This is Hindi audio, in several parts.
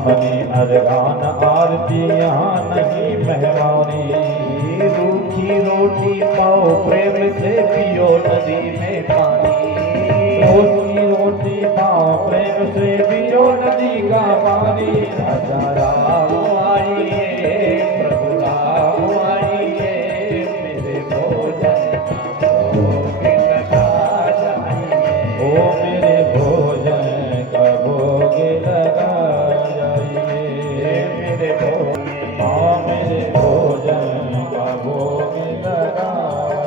सामने अरगान आरती यहाँ नहीं मेहमानी। रूखी रोटी पाओ प्रेम से पियो नदी में पानी। रोटी रोटी पाओ प्रेम से पियो नदी का पानी। राजा राम आइए, प्रभु राम आइए, मेरे भोजन का भोग लगा जाइए। ओ मेरे भोजन का भोग लगा जाइए। मेरे भोजन हाँ मेरे भोजन का भोग लगा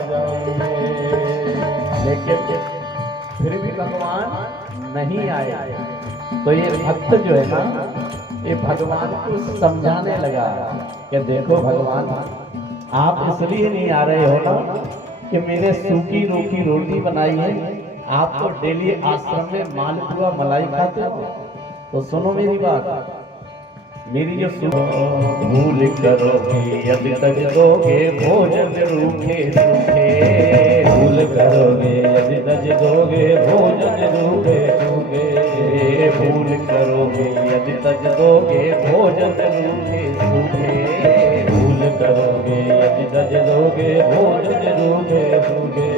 जाइए। लेकिन फिर भी भगवान नहीं आए। तो ये भक्त जो है ना, ये भगवान को समझाने लगा कि देखो भगवान, आप इसलिए नहीं आ रहे हो ना कि मेरे सूखी रूखी रोटी बनाई है, आप तो डेली आश्रम में मालपुआ मलाई खाते हो। तो सुनो मेरी बात, मेरी जो भूल करोगे यदि तक दोगे भोजन रूखे सूखे। भूल करोगे यदि तज दोगे भोजन रूखे सूखे। भूल करोगे यदि तज दोगे भोजन रूखे सूखे। भूल करोगे यदि तज दोगे भोजन रूखे सूखे।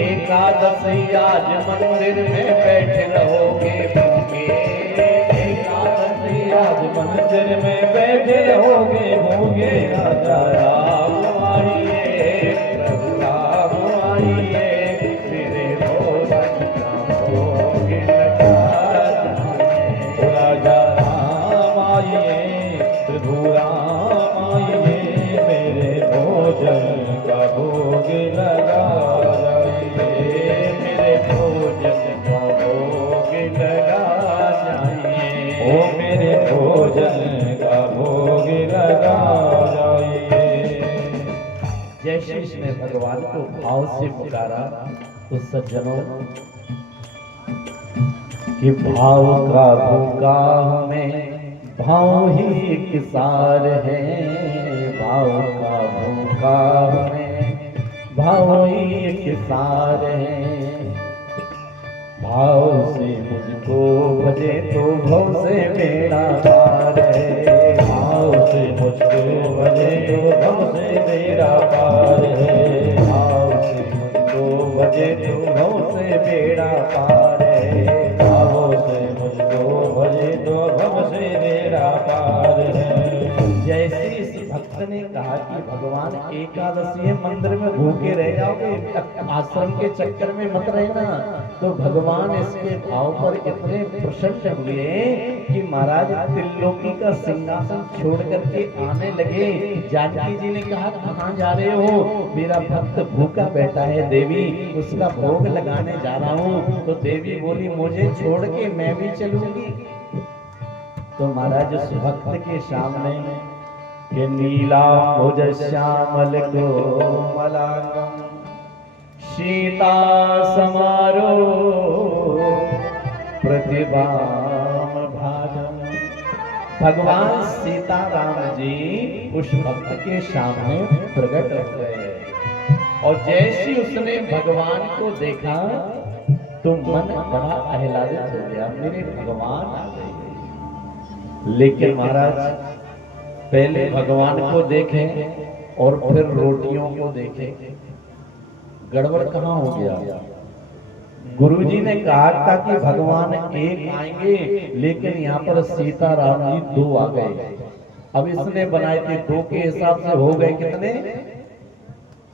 एकादशी आज मंदिर में बैठे रहोगे भूखे। एकादशी आज मंदिर में बैठे रहोगे भूखे। राजा राम आइए, प्रभु राम आइए, मेरे भोजन का भोग लगा जाइए। राजा राम आइए, प्रभु राम आइए, मेरे भोजन का भोग लगा जाइए। मेरे भोजन का भोग लगा जाइए। ओ मेरे भोजन का भोग लगा जाइए। जैसे इसने भगवान को भाव से पुकारा तो सज्जनों कि भाव का भूखा हमें भाव ही एक सार है। भाव का भूखा हमें भाव ही एक सार है। भाव से मुझको भजे तो भव से बेड़ा पार है। भाव से मुझको भजे तो भव से बेड़ा पार है। भाव से मुझको भजे तो भव से बेड़ा पार है। भाव से मुझको भजे तो भव से बेड़ा पार है। जैसे इस भक्त ने कहा कि भगवान एकादशी मंदिर में भूखे रह जाओगे, आश्रम के चक्कर में मत रहना, तो भगवान इसके भाव पर इतने प्रसन्न हुए कि महाराज त्रिलोकी का सिंहासन छोड़ करके आने लगे। जानकी जी ने कहा कहाँ जा रहे हो? मेरा भक्त भूखा बैठा है देवी, उसका भोग लगाने जा रहा हूँ। तो देवी बोली मुझे छोड़ के मैं भी चलूंगी। तो महाराज उस भक्त के सामने के नीला भुज श्यामल कोमलांगम सीता समारो प्रतिभाम भाजम। भगवान सीताराम जी उस भक्त के सामने प्रकट हो गए और जैसे उसने भगवान को देखा तो मन बड़ा आह्लादित हो गया, मेरे भगवान आ गए। लेकिन महाराज पहले भगवान को देखें और फिर रोटियों को देखें, गड़बड़ कहाँ हो गया? गुरुजी ने कहा था कि भगवान एक आएंगे, लेकिन यहाँ पर सीताराम जी दो आ गए। अब इसने बनाए थे दो के हिसाब से हो गए कितने?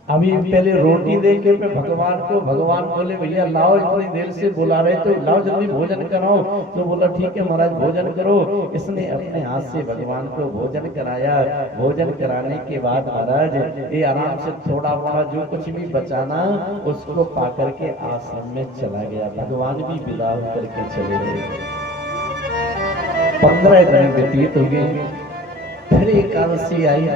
अभी पहले रोटी दे के मैं भगवान बोले भैया लाओ, इतनी देर से बुला रहे तो लाओ जल्दी भोजन कराओ। तो बोला ठीक है महाराज भोजन करो। इसने अपने हाथ से भगवान को भोजन कराया। भोजन कराने के बाद महाराज ये आराम से थोड़ा बड़ा जो कुछ भी बचाना उसको पा करके आश्रम में चला गया। भगवान भी विदा होकर के चले गए। 15 दिन व्यतीत हो गए, फिर एकादशी आई।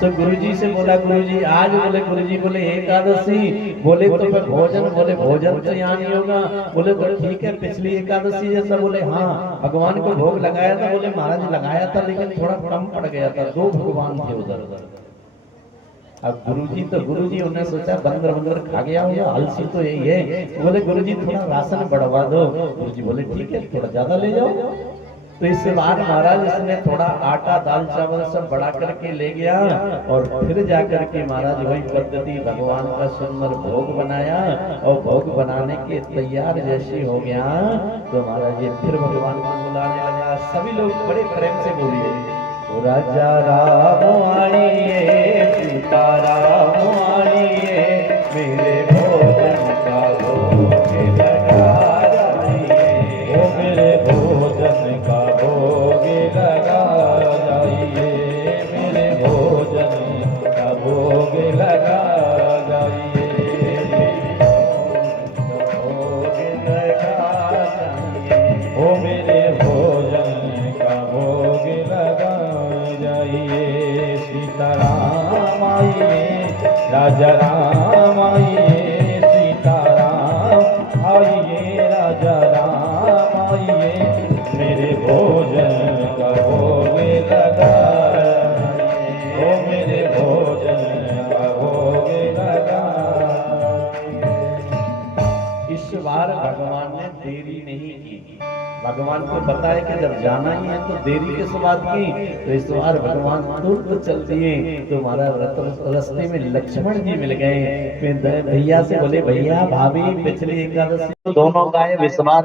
तो गुरुजी से बोला गुरुजी आज, बोले गुरुजी बोले एकादशी, बोले तो फिर भोजन, बोले भोजन तो यहाँ नहीं होगा। बोले तो ठीक है पिछली एकादशी जैसा, बोले हाँ भगवान को भोग लगाया था। बोले महाराज लगाया था लेकिन थोड़ा कम पड़ गया था, 2 भगवान थे उधर। अब गुरुजी उन्होंने सोचा बंदर खा गया होगा, आलसी तो यही है। बोले गुरुजी थोड़ा राशन बढ़वा दो। गुरुजी बोले ठीक है थोड़ा ज्यादा ले जाओ। तो इस बार महाराज इसने थोड़ा आटा दाल चावल सब बढ़ा करके ले गया और फिर जाकर के महाराज वही पद्धति भगवान का सुंदर भोग बनाया और भोग बनाने के तैयार जैसे हो गया तो महाराज ये फिर भगवान को बुलाने लगा। सभी लोग बड़े प्रेम से बोलिए, तो राजा राम आइए, सीता राम आइए, मेरे भोजन का भोग लगा जाइए। ओ मेरे भोजन का भोग लगा जाइए, मेरे भोजन का भोग लगा जाइए, भोग लगा जाइए। ओ मेरे भोजन का भोग लगा जाइए। सीताराम आइए, राजा राम आइए, सीताराम आइए, राजा राम आइए, मेरे भोजन का भोग लगा जाइए, ओ मेरे भोजन का भोग लगा जाइए। इस बार भगवान ने देरी नहीं की। भगवान को पता है कि जब जाना ही है तो देरी किस बात की। तो इस बार भगवान तुरंत चल दिए। तो हमारा रास्ते में लक्ष्मण जी मिल गए। फिर भैया से बोले, भैया भाभी पिछली एकादशी दोनों गाय विश्वास